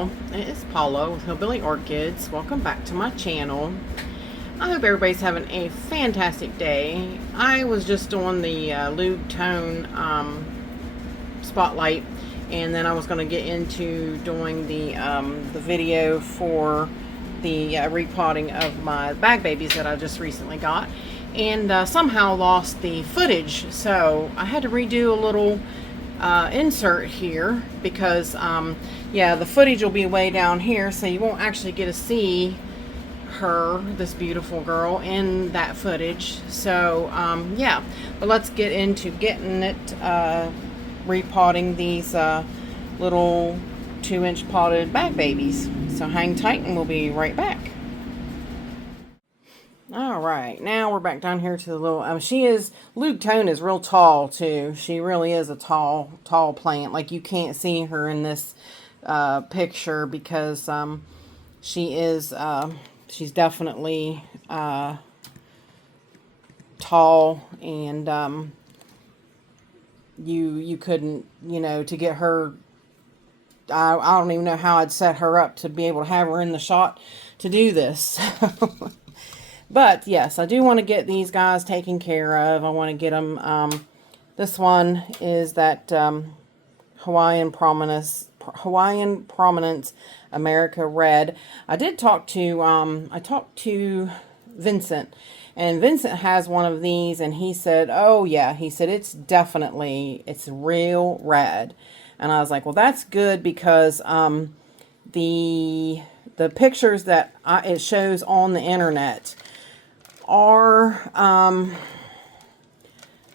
y'all. It is Paula with Hillbilly Orchids. Welcome back to my channel. I hope everybody's having a fantastic day. I was just doing the Lube Tone spotlight, and then I was going to get into doing the video for the repotting of my bag babies that I just recently got, and somehow lost the footage. So I had to redo a little insert here because yeah, the footage will be way down here, so you won't actually get to see her, this beautiful girl, in that footage. So yeah, but let's get into getting it repotting these little 2-inch potted bag babies. So hang tight and we'll be right back. All right, now we're back down here to the little, Lube Tone is real tall too. She really is a tall plant. Like, you can't see her in this picture because she's definitely tall, and you couldn't, to get her, I don't even know how I'd set her up to be able to have her in the shot to do this. But yes, I do want to get these guys taken care of. I want to get them. This one is that Hawaiian Prominence America Red. I talked to Vincent, and Vincent has one of these, and he said, oh yeah, he said it's real red. And I was like, well, that's good, because the pictures that it shows on the internet are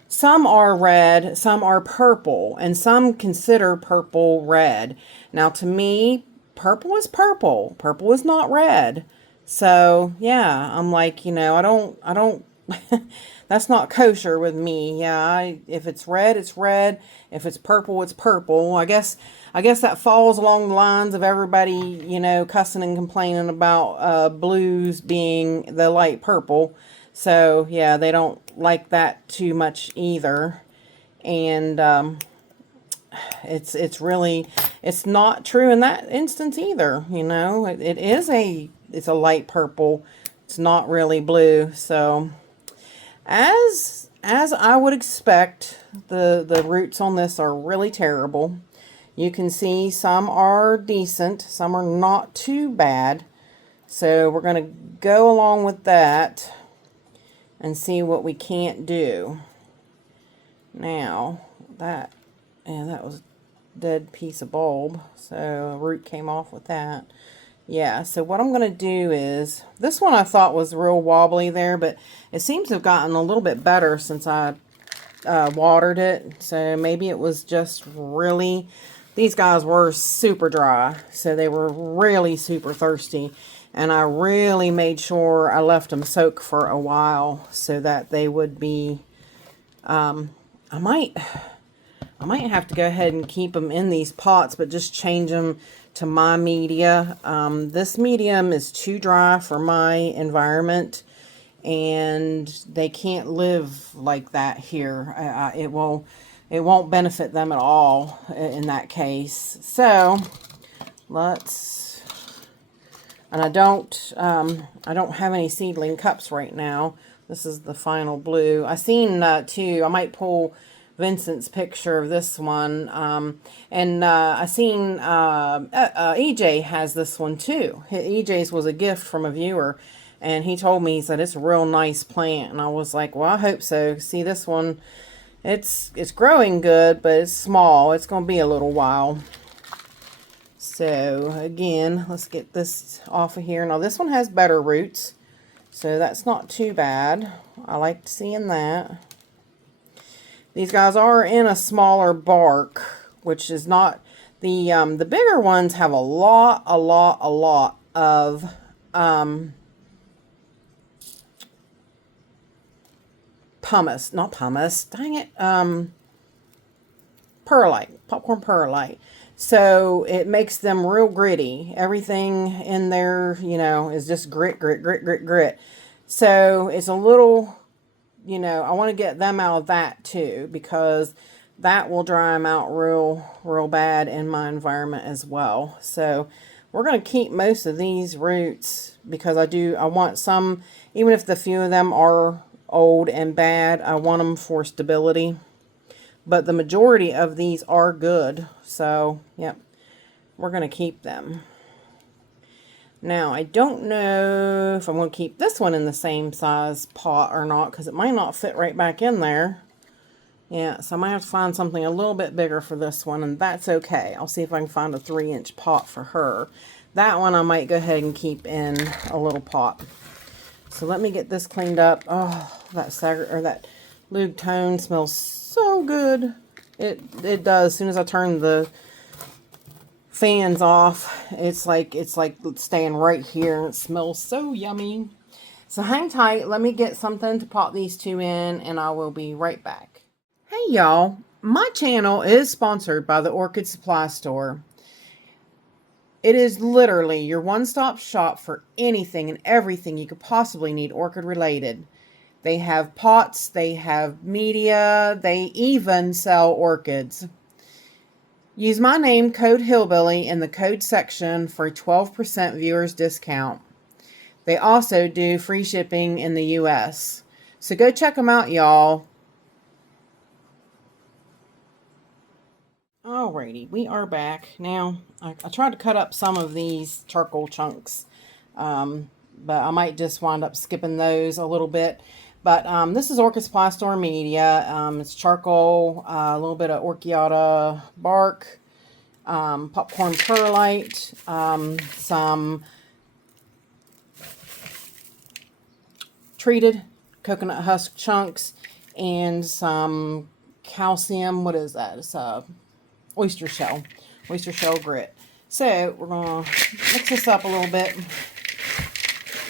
some are red, some are purple, and some consider purple red. Now, to me, purple is purple. Purple is not red. So yeah, I'm like, I don't that's not kosher with me. Yeah, if it's red, it's red. If it's purple, it's purple. I guess that falls along the lines of everybody, cussing and complaining about blues being the light purple. So yeah, they don't like that too much either. And it's not true in that instance either. It's a light purple. It's not really blue. So as I would expect, the roots on this are really terrible. You can see some are decent, some are not too bad. So we're going to go along with that and see what we can't do. Now, that was a dead piece of bulb, so a root came off with that. Yeah, so what I'm going to do is, this one I thought was real wobbly there, but it seems to have gotten a little bit better since I watered it. So maybe it was just really, these guys were super dry, so they were really super thirsty. And I really made sure I left them soak for a while so that they would be, I might have to go ahead and keep them in these pots, but just change them to my media. This medium is too dry for my environment, and they can't live like that here. It won't benefit them at all in that case. So and I don't have any seedling cups right now. This is the final blue. I seen too, I might pull Vincent's picture of this one, and I seen EJ has this one too. EJ's was a gift from a viewer, and he told me, he said it's a real nice plant, and I was like, well, I hope so. See, this one, it's growing good, but it's small. It's going to be a little while. So again, let's get this off of here. Now this one has better roots, so that's not too bad. I liked seeing that. These guys are in a smaller bark, which is not, the bigger ones have a lot of pumice, not pumice, dang it, perlite, popcorn perlite. So it makes them real gritty. Everything in there, is just grit. So it's a little, I want to get them out of that too, because that will dry them out real bad in my environment as well. So we're going to keep most of these roots because I want some, even if the few of them are old and bad, I want them for stability. But the majority of these are good. So, yep, we're going to keep them. Now, I don't know if I'm going to keep this one in the same size pot or not, because it might not fit right back in there. Yeah, so I might have to find something a little bit bigger for this one, and that's okay. I'll see if I can find a 3-inch pot for her. That one I might go ahead and keep in a little pot. So let me get this cleaned up. Oh, that Lug Tone smells so good. It does. As soon as I turn the fans off, it's like staying right here. It smells so yummy. So hang tight. Let me get something to pop these two in, and I will be right back. Hey y'all, my channel is sponsored by the Orchid Supply Store. It is literally your one-stop shop for anything and everything you could possibly need orchid related. They have pots, they have media, they even sell orchids. Use my name, code Hillbilly, in the code section for a 12% viewers discount. They also do free shipping in the US. So go check them out, y'all. Alrighty, we are back. Now, I tried to cut up some of these charcoal chunks, but I might just wind up skipping those a little bit. But this is Orchid Supply Store media. It's charcoal, a little bit of orchiata bark, popcorn perlite, some treated coconut husk chunks, and some calcium. What is that? It's oyster shell grit. So we're going to mix this up a little bit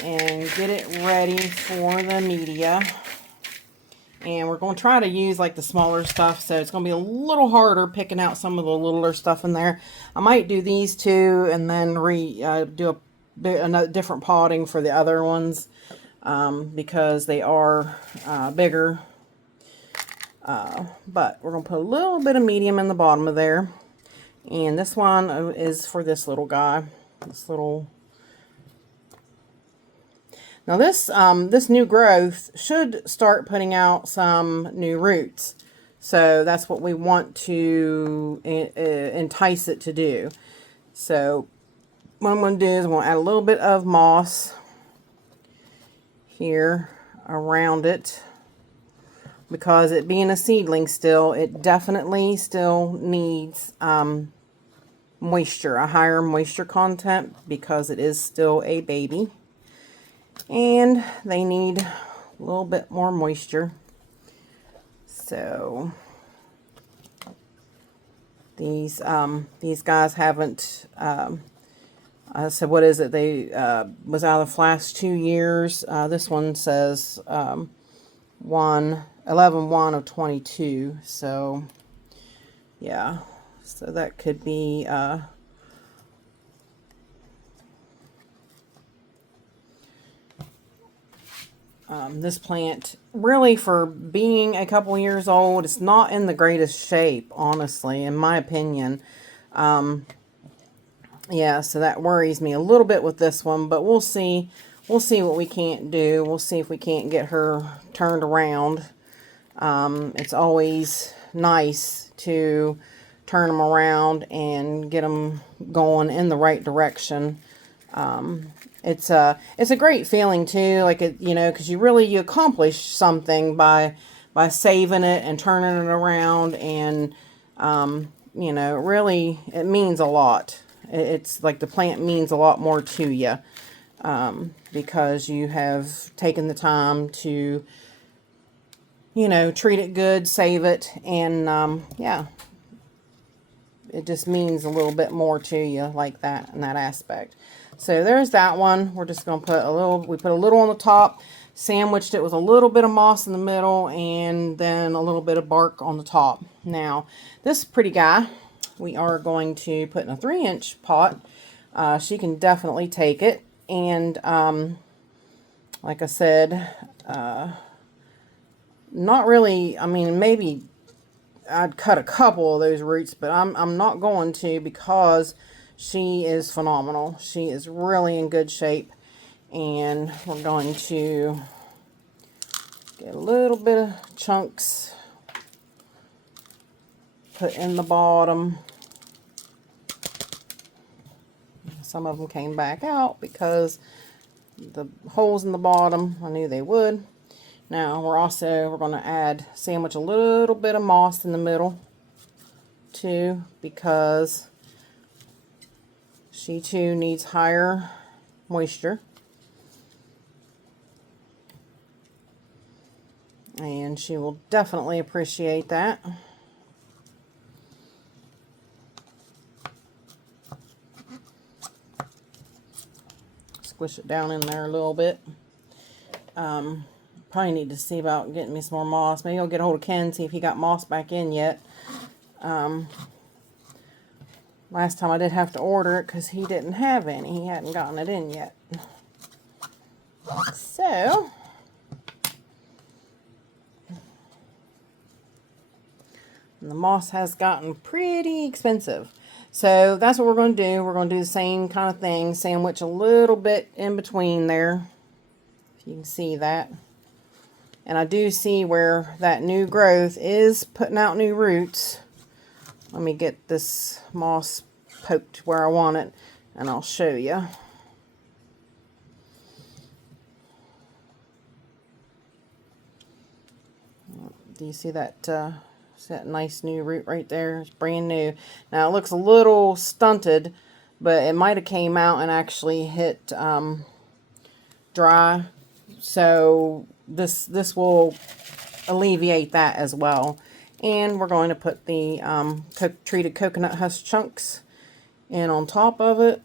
and get it ready for the media. And we're going to try to use like the smaller stuff, so it's going to be a little harder picking out some of the littler stuff in there. I might do these two and then do a different potting for the other ones, because they are bigger. But we're going to put a little bit of medium in the bottom of there. And this one is for this little guy. Now this new growth should start putting out some new roots. So that's what we want to entice it to do. So what I'm going to do is I'm going to add a little bit of moss here around it. Because it being a seedling still, it definitely still needs moisture, a higher moisture content, because it is still a baby. And they need a little bit more moisture. So these guys haven't, so what is it? They was out of the last 2 years. This one says 11/1 of 22. So yeah, so that could be this plant, really, for being a couple years old, it's not in the greatest shape, honestly, in my opinion. Yeah, so that worries me a little bit with this one, but we'll see. We'll see what we can't do. We'll see if we can't get her turned around. It's always nice to turn them around and get them going in the right direction. It's a great feeling too, like because you accomplish something by saving it and turning it around, and really it means a lot. It's like the plant means a lot more to you, because you have taken the time to treat it good, save it, and yeah, it just means a little bit more to you like that in that aspect. So there's that one. We're just going to put we put a little on the top, sandwiched it with a little bit of moss in the middle, and then a little bit of bark on the top. Now, this pretty guy, we are going to put in a 3-inch pot. She can definitely take it. And like I said, not really, I mean, maybe I'd cut a couple of those roots, but I'm not going to, because she is phenomenal. She is really in good shape. And we're going to get a little bit of chunks put in the bottom. Some of them came back out because the holes in the bottom, I knew they would. Now we're going to sandwich a little bit of moss in the middle too, because she too needs higher moisture. And she will definitely appreciate that. Squish it down in there a little bit. Probably need to see about getting me some more moss. Maybe I'll get a hold of Ken, see if he got moss back in yet. Last time I did have to order it because he didn't have any. He hadn't gotten it in yet. So, and the moss has gotten pretty expensive. So that's what we're going to do. We're going to do the same kind of thing. Sandwich a little bit in between there. If you can see that. And I do see where that new growth is putting out new roots. Let me get this moss poked where I want it, and I'll show you. Do you see that? That nice new root right there? It's brand new. Now it looks a little stunted, but it might have came out and actually hit dry. So this will alleviate that as well. And we're going to put the treated coconut husk chunks in on top of it.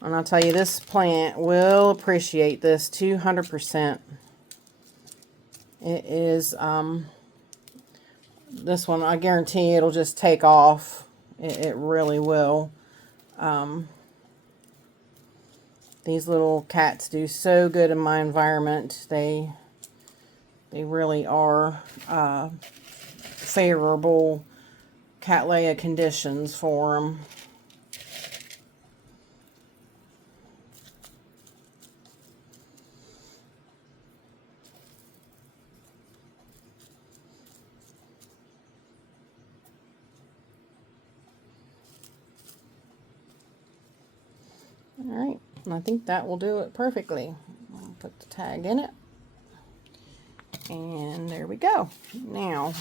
And I'll tell you, this plant will appreciate this 200%. It is, this one, I guarantee it'll just take off. It really will. These little cats do so good in my environment. They really are favorable Cattleya conditions for them. Alright, and I think that will do it perfectly. I'll put the tag in it. And there we go. Now,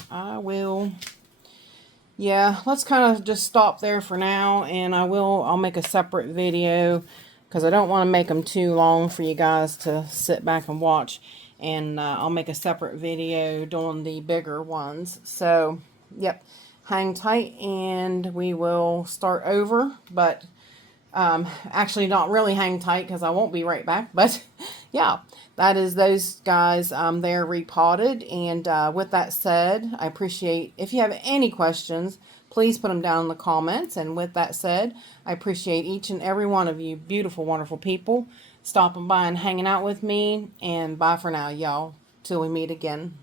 let's kind of just stop there for now, and I'll make a separate video because I don't want to make them too long for you guys to sit back and watch. And I'll make a separate video doing the bigger ones. So, yep, hang tight and we will start over, but actually not really hang tight because I won't be right back, but yeah, that is those guys. They're repotted. And with that said, I appreciate if you have any questions, please put them down in the comments. And with that said, I appreciate each and every one of you beautiful, wonderful people stopping by and hanging out with me. And bye for now, y'all, till we meet again.